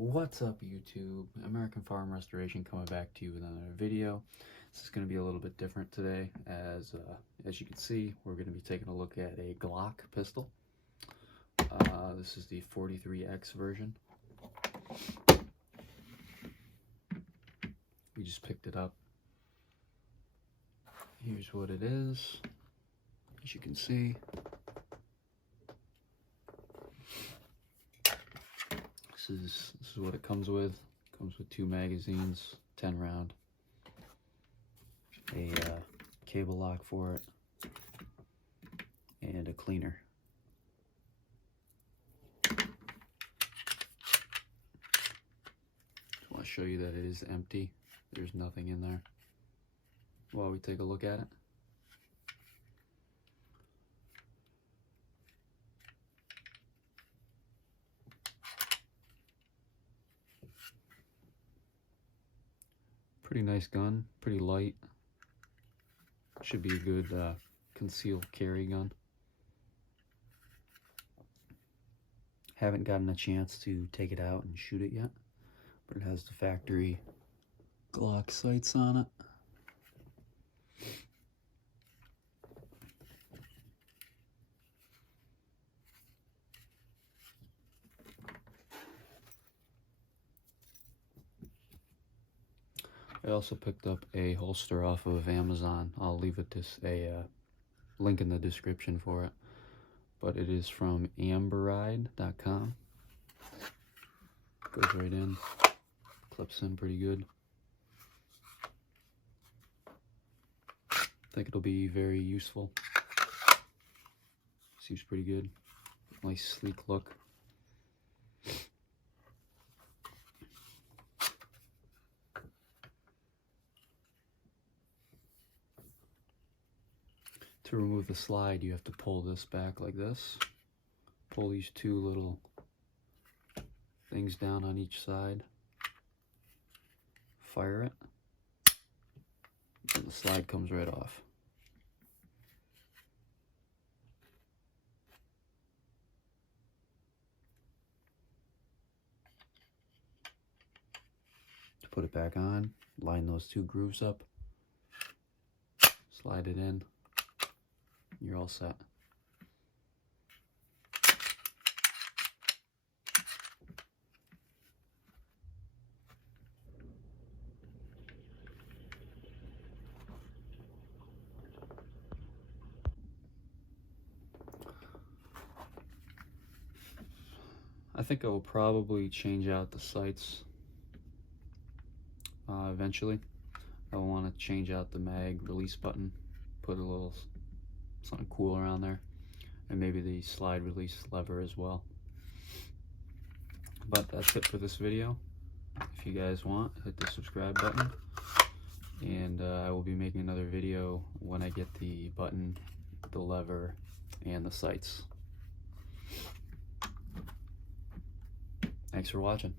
What's up, YouTube? American Farm Restoration coming back to you with another video. This is going to be a little bit different today. As you can see, we're going to be taking a look at a Glock pistol. This is the 43X version. We just picked it up. Here's what it is. As you can see, this is what it comes with. It comes with 2 magazines, 10 round, a cable lock for it, and a cleaner. Just want to show you that it is empty. There's nothing in there while we take a look at it. Pretty nice gun, pretty light. Should be a good concealed carry gun. Haven't gotten a chance to take it out and shoot it yet, but it has the factory Glock sights on it. I also picked up a holster off of Amazon. I'll leave it a link in the description for it. But it is from Amberide.com. Goes right in. Clips in pretty good. I think it'll be very useful. Seems pretty good. Nice sleek look. To remove the slide, you have to pull this back like this. Pull these 2 little things down on each side. Fire it. And the slide comes right off. To put it back on, line those 2 grooves up. Slide it in. You're all set. I think I will probably change out the sights eventually. I want to change out the mag release button, put a little something cool around there, and maybe the slide release lever as well. But that's it for this video. If you guys want, hit the subscribe button, and I will be making another video when I get the button, the lever, and the sights. Thanks for watching.